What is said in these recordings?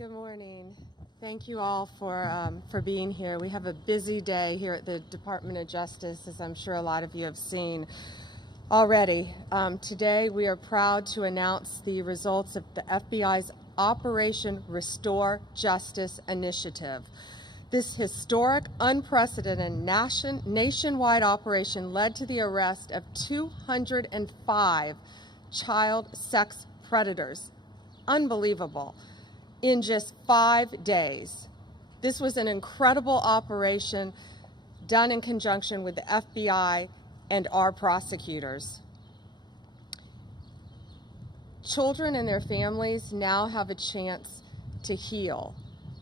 Good morning. Thank you all for being here. We have a busy day here at the Department of Justice, as I'm sure a lot of you have seen already. Today we are proud to announce the results of the FBI's Operation Restore Justice initiative. This historic, unprecedented nationwide operation led to the arrest of 205 child sex predators. Unbelievable. In just 5 days. This was an incredible operation done in conjunction with the FBI and our prosecutors. Children and their families now have a chance to heal.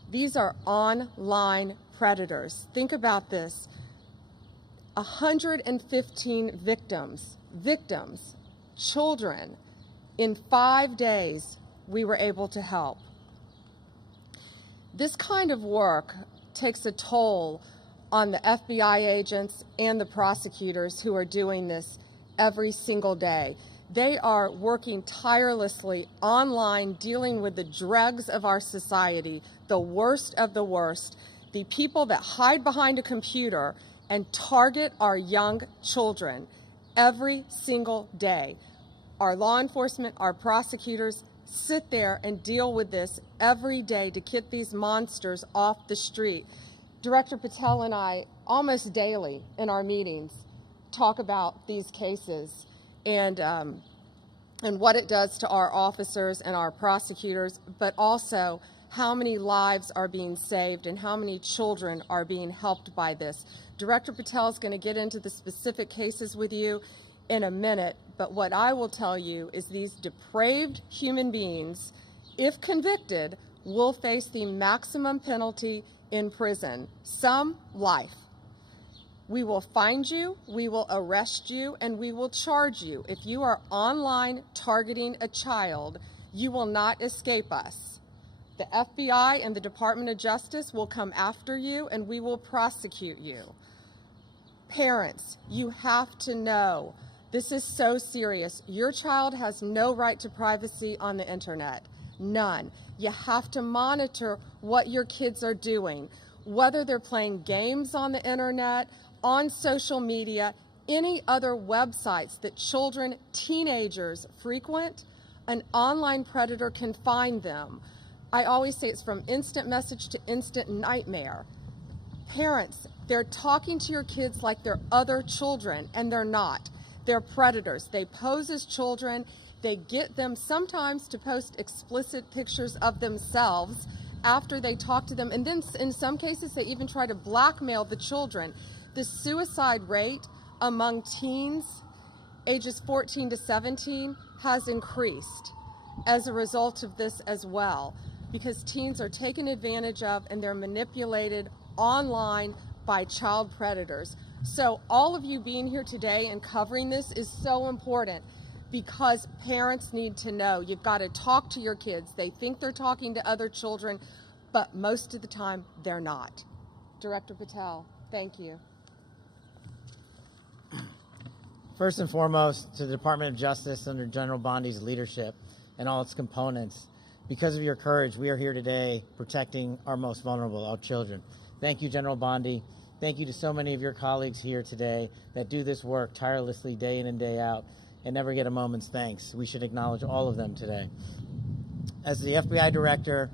These are online predators. Think about this. 115 victims, children. In 5 days, we were able to help. This kind of work takes a toll on the FBI agents and the prosecutors who are doing this every single day. They are working tirelessly online, dealing with the dregs of our society, the worst of the worst, the people that hide behind a computer and target our young children every single day. Our law enforcement, our prosecutors, sit there and deal with this every day to get these monsters off the street. Director Patel and I, almost daily in our meetings, talk about these cases and what it does to our officers and our prosecutors, but also how many lives are being saved and how many children are being helped by this. Director Patel is going to get into the specific cases with you in a minute, but what I will tell you is these depraved human beings, if convicted, will face the maximum penalty in prison, some life. We will find you, we will arrest you, and we will charge you. If you are online targeting a child, you will not escape us. The FBI and the Department of Justice will come after you, and we will prosecute you. Parents, you have to know, this is so serious. Your child has no right to privacy on the internet. None. You have to monitor what your kids are doing, whether they're playing games on the internet, on social media, any other websites that children, teenagers frequent, an online predator can find them. I always say it's from instant message to instant nightmare. Parents, they're talking to your kids like they're other children, and they're not. They're predators. They pose as children. They get them sometimes to post explicit pictures of themselves after they talk to them. And then in some cases, they even try to blackmail the children. The suicide rate among teens ages 14 to 17 has increased as a result of this as well, because teens are taken advantage of and they're manipulated online by child predators. So all of you being here today and covering this is so important because parents need to know. You've got to talk to your kids. They think they're talking to other children, but most of the time they're not. Director Patel, thank you. First and foremost, to the Department of Justice under General Bondi's leadership and all its components, because of your courage, we are here today protecting our most vulnerable, our children. Thank you, General Bondi. Thank you to so many of your colleagues here today that do this work tirelessly day in and day out and never get a moment's thanks. We should acknowledge all of them today. As the FBI director,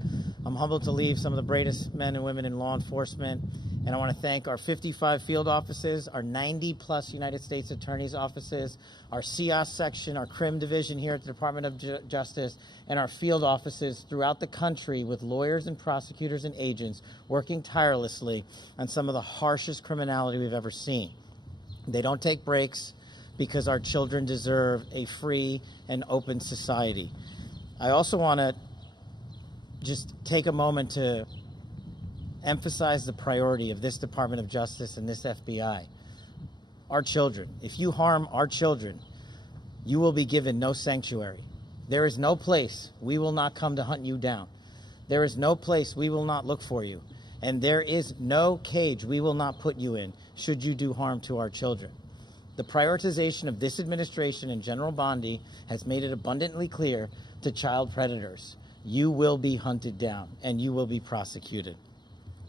I'm humbled to lead some of the bravest men and women in law enforcement, and I want to thank our 55 field offices, our 90-plus United States Attorney's offices, our CIOS section, our CRIM division here at the Department of Justice, and our field offices throughout the country with lawyers and prosecutors and agents working tirelessly on some of the harshest criminality we've ever seen. They don't take breaks because our children deserve a free and open society. I also want to just take a moment to emphasize the priority of this Department of Justice and this FBI. Our children. If you harm our children, you will be given no sanctuary. There is no place we will not come to hunt you down. There is no place we will not look for you. And there is no cage we will not put you in should you do harm to our children. The prioritization of this administration and General Bondi has made it abundantly clear to child predators. you will be hunted down and you will be prosecuted.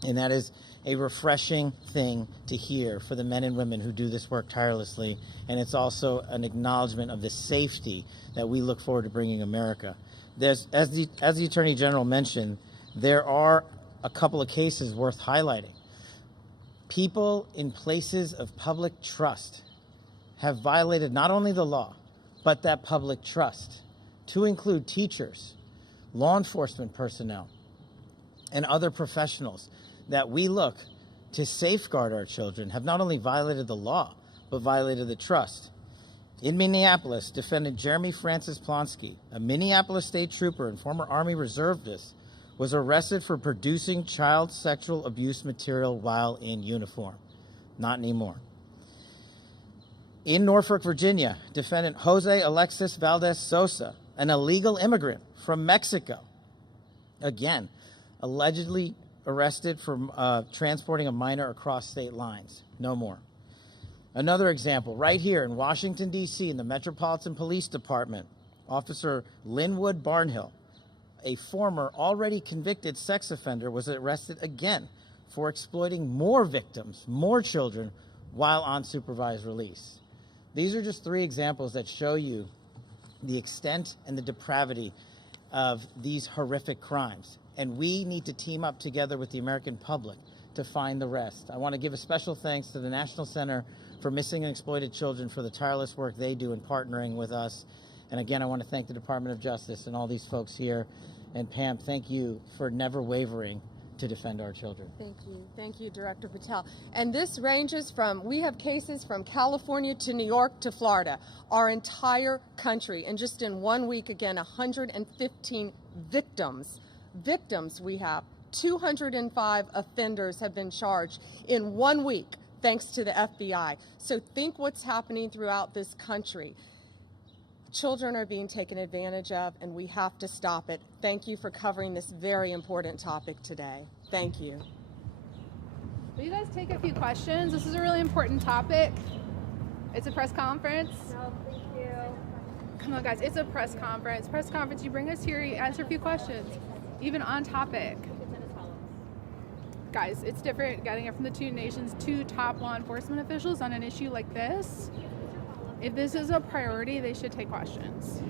And that is a refreshing thing to hear for the men and women who do this work tirelessly. And it's also an acknowledgement of the safety that we look forward to bringing America. As the Attorney General mentioned, there are a couple of cases worth highlighting. People in places of public trust have violated not only the law, but that public trust, to include teachers, law enforcement personnel, and other professionals that we look to safeguard our children have not only violated the law, but violated the trust. In Minneapolis, defendant Jeremy Francis Plonsky, a Minneapolis state trooper and former Army reservist, was arrested for producing child sexual abuse material while in uniform. Not anymore. In Norfolk, Virginia, defendant Jose Alexis Valdez Sosa, an illegal immigrant from Mexico, again, allegedly arrested for transporting a minor across state lines. No more. Another example, right here in Washington, D.C., in the Metropolitan Police Department, Officer Linwood Barnhill, a former already convicted sex offender, was arrested again for exploiting more victims, more children, while on supervised release. These are just three examples that show you the extent and the depravity of these horrific crimes. And we need to team up together with the American public to find the rest. I want to give a special thanks to the National Center for Missing and Exploited Children for the tireless work they do in partnering with us. And again, I want to thank the Department of Justice and all these folks here. And Pam, thank you for never wavering to defend our children. Thank you. Thank you, Director Patel. And this ranges from, we have cases from California to New York to Florida, our entire country. And just in 1 week, again, 115 victims. We have 205 offenders have been charged in 1 week, thanks to the FBI. So think what's happening throughout this country. Children are being taken advantage of, and we have to stop it. Thank you for covering this very important topic today. Thank you. Will you guys take a few questions? This is a really important topic. It's a press conference. No, thank you. Come on, guys. It's a press conference. Press conference, you bring us here, you answer a few questions, even on topic. Guys, it's different getting it from the two nation's two top law enforcement officials on an issue like this. If this is a priority, they should take questions.